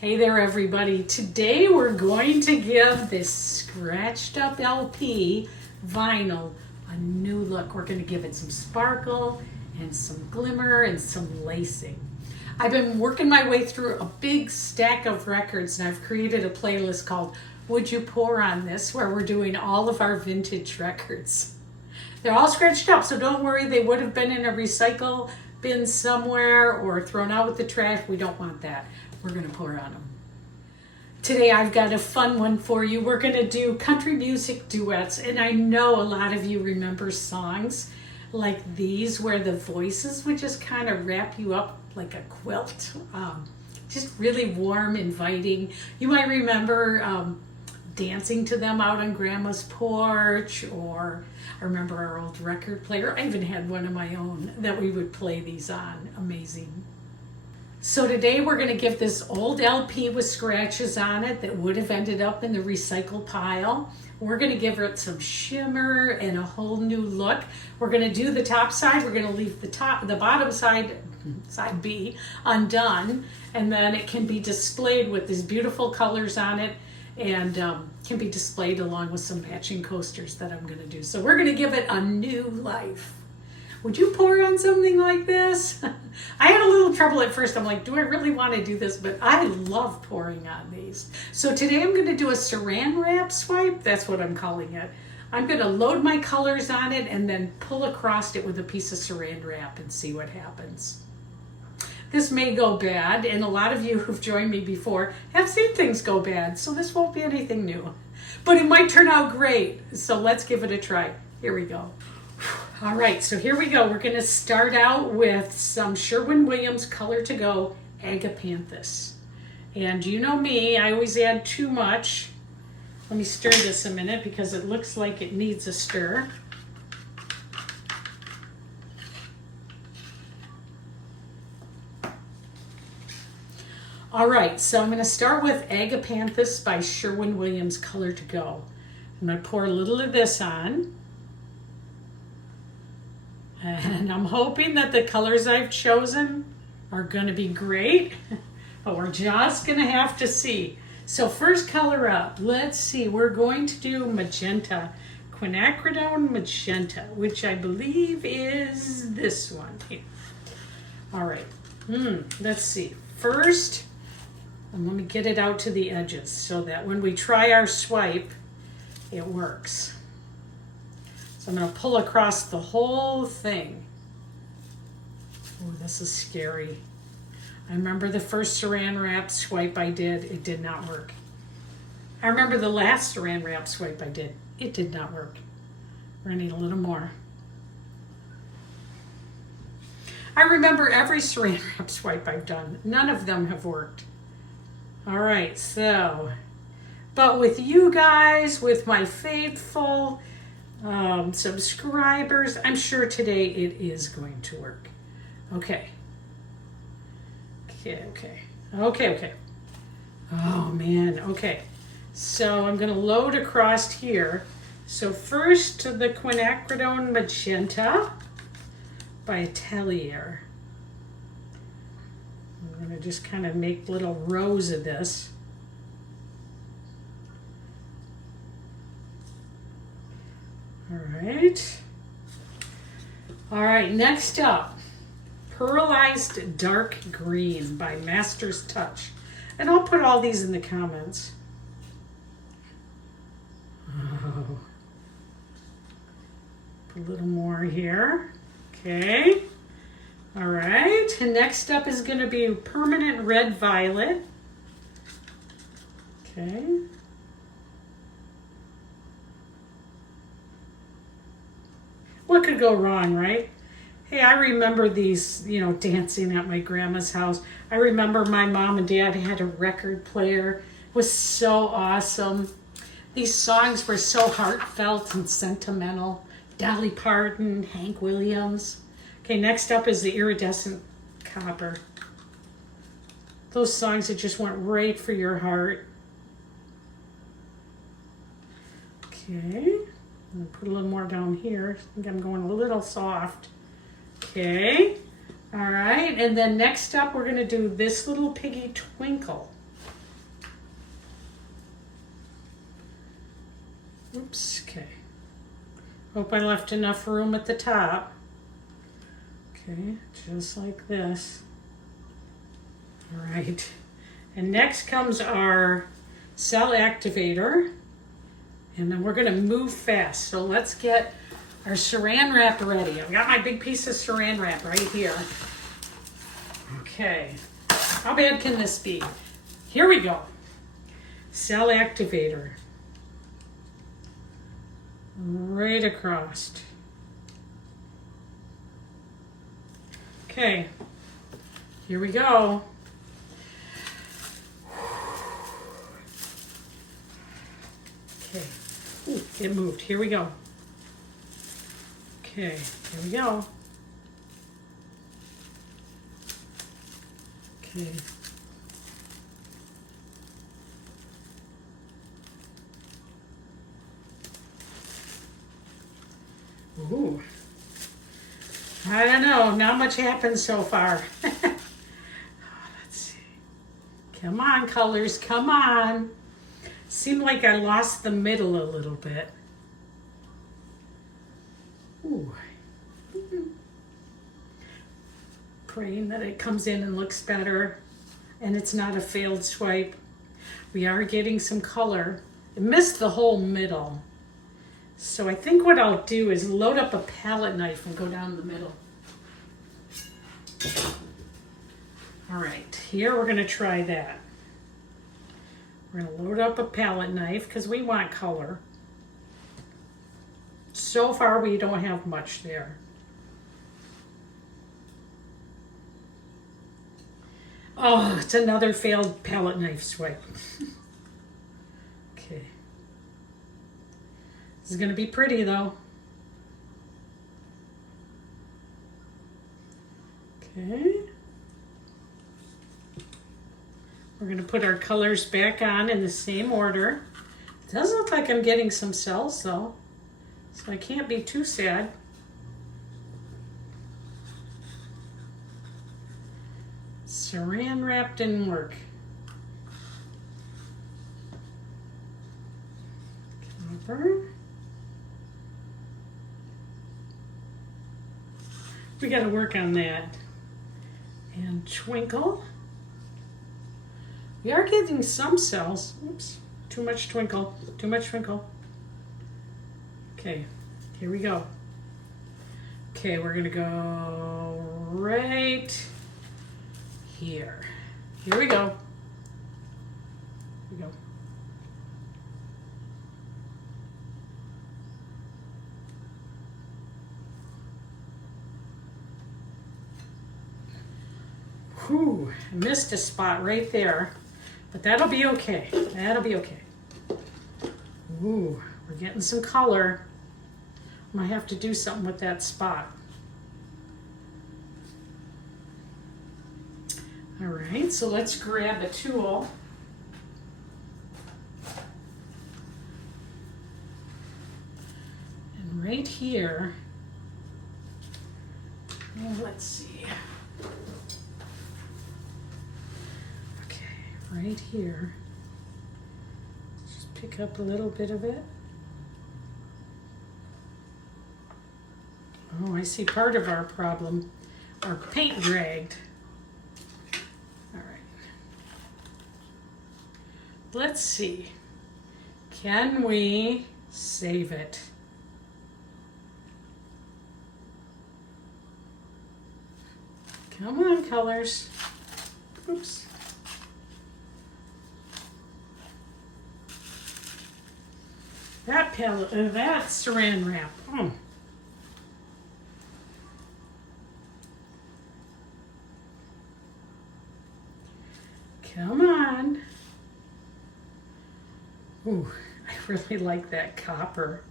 Hey there everybody. Today we're going to give this scratched up LP vinyl a new look. We're going to give it some sparkle and some glimmer and some lacing. I've been working my way through a big stack of records and I've created a playlist called Would You Pour on This, where we're doing all of our vintage records. They're all scratched up, so don't worry, they would have been in a recycle bin somewhere or thrown out with the trash. We don't want that. We're going to pour on them. Today I've got a fun one for you. We're going to do country music duets, and I know a lot of you remember songs like these where the voices would just kind of wrap you up like a quilt. Just really warm, inviting. You might remember dancing to them out on Grandma's porch, or I remember our old record player. I even had one of my own that we would play these on. Amazing. So today we're going to give this old LP with scratches on it that would have ended up in the recycle pile. We're going to give it some shimmer and a whole new look. We're going to do the top side. We're going to leave the bottom side, side B, undone, and then it can be displayed with these beautiful colors on it, and can be displayed along with some matching coasters that I'm going to do. So we're going to give it a new life. Would you pour on something like this? I had a little trouble at first. I'm like, do I really want to do this? But I love pouring on these. So today I'm going to do a saran wrap swipe. That's what I'm calling it. I'm going to load my colors on it and then pull across it with a piece of saran wrap and see what happens. This may go bad, and a lot of you who've joined me before have seen things go bad, so this won't be anything new. But it might turn out great, so let's give it a try. Here we go. All right, so here we go. We're going to start out with some Sherwin-Williams Color to Go Agapanthus. And you know me, I always add too much. Let me stir this a minute because it looks like it needs a stir. All right, so I'm going to start with Agapanthus by Sherwin-Williams Color to Go. I'm going to pour a little of this on. And I'm hoping that the colors I've chosen are going to be great, but we're just going to have to see. So first color up, let's see, we're going to do magenta, quinacridone magenta, which I believe is this one here. All right, let's see. First, let me get it out to the edges so that when we try our swipe, it works. I'm going to pull across the whole thing. Oh, this is scary. I remember the first saran wrap swipe I did, it did not work. I remember the last saran wrap swipe I did, it did not work. We're going to need a little more. I remember every saran wrap swipe I've done. None of them have worked. All right, so, but with you guys, with my faithful subscribers, I'm sure today it is going to work. Okay. Oh man, okay. So I'm going to load across here. So first the quinacridone magenta by Atelier. I'm going to just kind of make little rows of this. All right, next up, Pearlized Dark Green by Master's Touch. And I'll put all these in the comments. Oh. Put a little more here. Okay. All right, and next up is going to be Permanent Red Violet. Okay. What could go wrong, right? Hey, I remember these, dancing at my grandma's house. I remember my mom and dad had a record player. It was so awesome. These songs were so heartfelt and sentimental. Dolly Parton, Hank Williams. Okay, next up is the Iridescent Copper. Those songs that just went right for your heart. Okay. I'm going to put a little more down here. I think I'm going a little soft. Okay. All right. And then next up, we're going to do this little Piggy Twinkle. Oops, okay. Hope I left enough room at the top. Okay, just like this. All right. And next comes our cell activator. And then we're gonna move fast. So let's get our saran wrap ready. I've got my big piece of saran wrap right here. Okay, how bad can this be? Here we go. Cell activator. Right across. Okay, here we go. Okay, ooh, it moved. Here we go. Okay, here we go. Okay. Ooh. I don't know. Not much happened so far. Let's see. Come on, colors. Come on. Seemed like I lost the middle a little bit. Ooh. Praying that it comes in and looks better and it's not a failed swipe. We are getting some color. It missed the whole middle. So I think what I'll do is load up a palette knife and go down the middle. All right, here we're gonna try that. We're gonna load up a palette knife because we want color. So far we don't have much there. Oh, it's another failed palette knife swipe. Okay. This is gonna be pretty though. Okay. We're gonna put our colors back on in the same order. It does look like I'm getting some cells though, so I can't be too sad. Saran wrap didn't work. Copper. We got to work on that. And twinkle. We are getting some cells. Oops, too much twinkle, too much twinkle. Okay, here we go. Okay, we're gonna go right here. Here we go. Here we go. Whew, I missed a spot right there, but that'll be okay. That'll be okay. Ooh, we're getting some color. I might have to do something with that spot. All right, so let's grab a tool. And right here, let's see. Okay, right here, just pick up a little bit of it. Oh, I see part of our problem. Our paint dragged. All right. Let's see. Can we save it? Come on, colors. Oops. That palette, that saran wrap. Oh. Come on. Ooh, I really like that copper.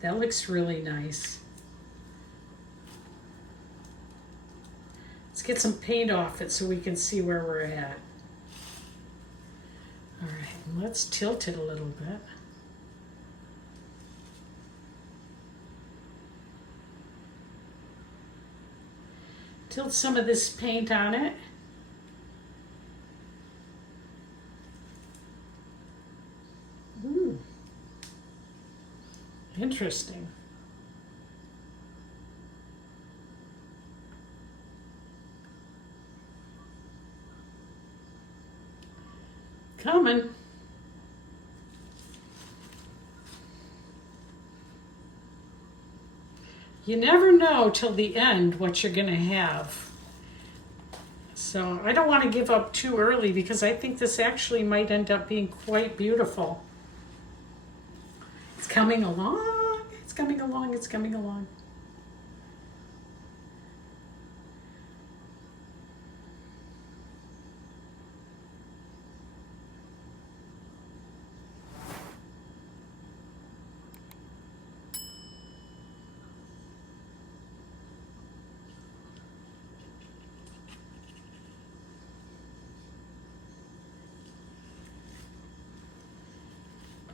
That looks really nice. Let's get some paint off it so we can see where we're at. All right, let's tilt it a little bit. Tilt some of this paint on it. Ooh. Interesting. Coming. You never know till the end what you're going to have. So I don't want to give up too early because I think this actually might end up being quite beautiful. It's coming along. It's coming along. It's coming along.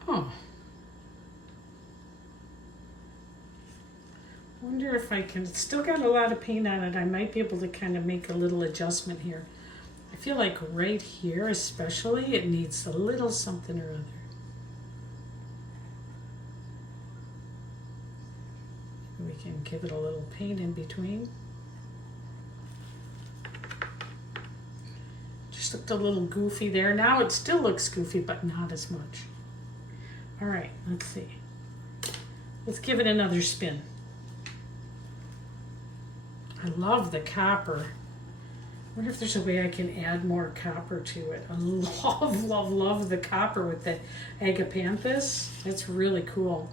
Oh. Wonder if I can, it's still got a lot of paint on it. I might be able to kind of make a little adjustment here. I feel like right here especially, it needs a little something or other. We can give it a little paint in between. Just looked a little goofy there. Now it still looks goofy, but not as much. All right, let's see. Let's give it another spin. I love the copper. I wonder if there's a way I can add more copper to it. I love, love, love the copper with the agapanthus. It's really cool.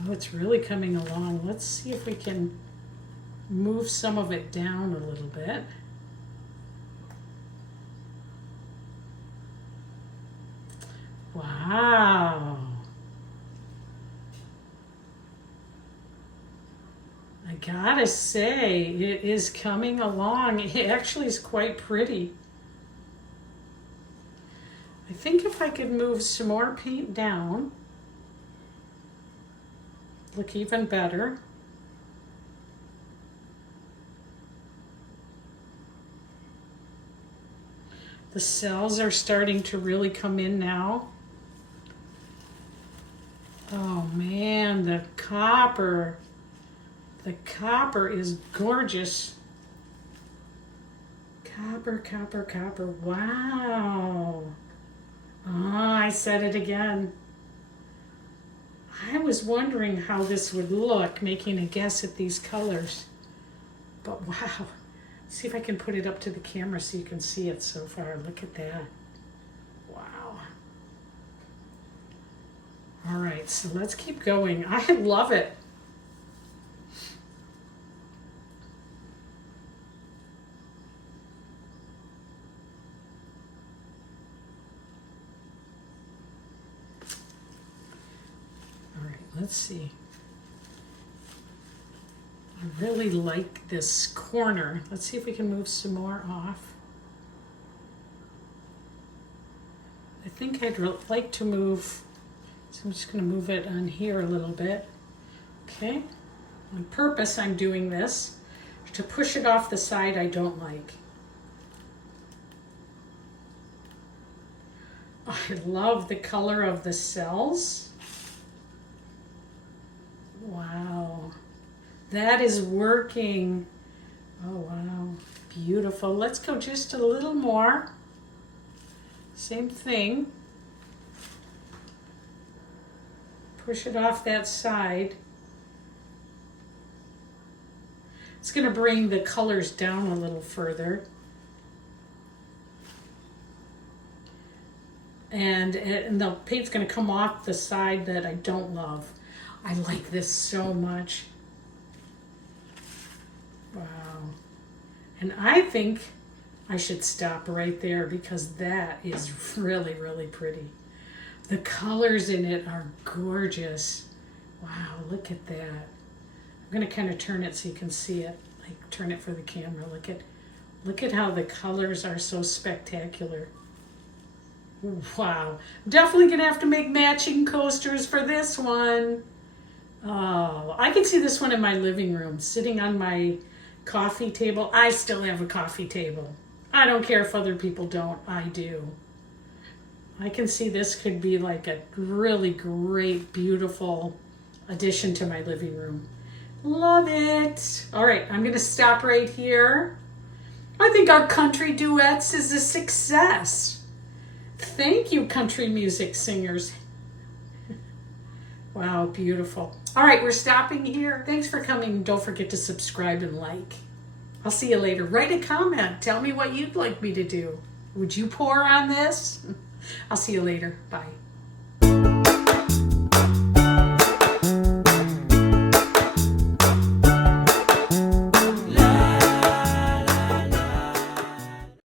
Oh, it's really coming along. Let's see if we can move some of it down a little bit. Wow. I gotta say, it is coming along. It actually is quite pretty. I think if I could move some more paint down, look even better. The cells are starting to really come in now. Oh man, the copper is gorgeous. Copper, copper, copper, wow. Oh, I said it again. I was wondering how this would look, making a guess at these colors. But wow, see if I can put it up to the camera so you can see it so far. Look at that. Wow. All right, so let's keep going. I love it. All right, let's see. I really like this corner. Let's see if we can move some more off. I think I'd like to move, so I'm just going to move it on here a little bit. Okay, on purpose I'm doing this to push it off the side I don't like. I love the color of the cells. Wow. That is working. Oh, wow. Beautiful. Let's go just a little more. Same thing. Push it off that side. It's going to bring the colors down a little further. And the paint's going to come off the side that I don't love. I like this so much. Wow. And I think I should stop right there because that is really, really pretty. The colors in it are gorgeous. Wow, look at that. I'm going to kind of turn it so you can see it. Like turn it for the camera. Look at how the colors are so spectacular. Wow. Definitely going to have to make matching coasters for this one. Oh, I can see this one in my living room, sitting on my coffee table. I still have a coffee table. I don't care if other people don't. I do. I can see this could be like a really great, beautiful addition to my living room. Love it. All right, I'm gonna stop right here. I think our country duets is a success. Thank you, country music singers. Wow, beautiful. All right, we're stopping here. Thanks for coming. Don't forget to subscribe and like. I'll see you later. Write a comment. Tell me what you'd like me to do. Would you pour on this? I'll see you later. Bye.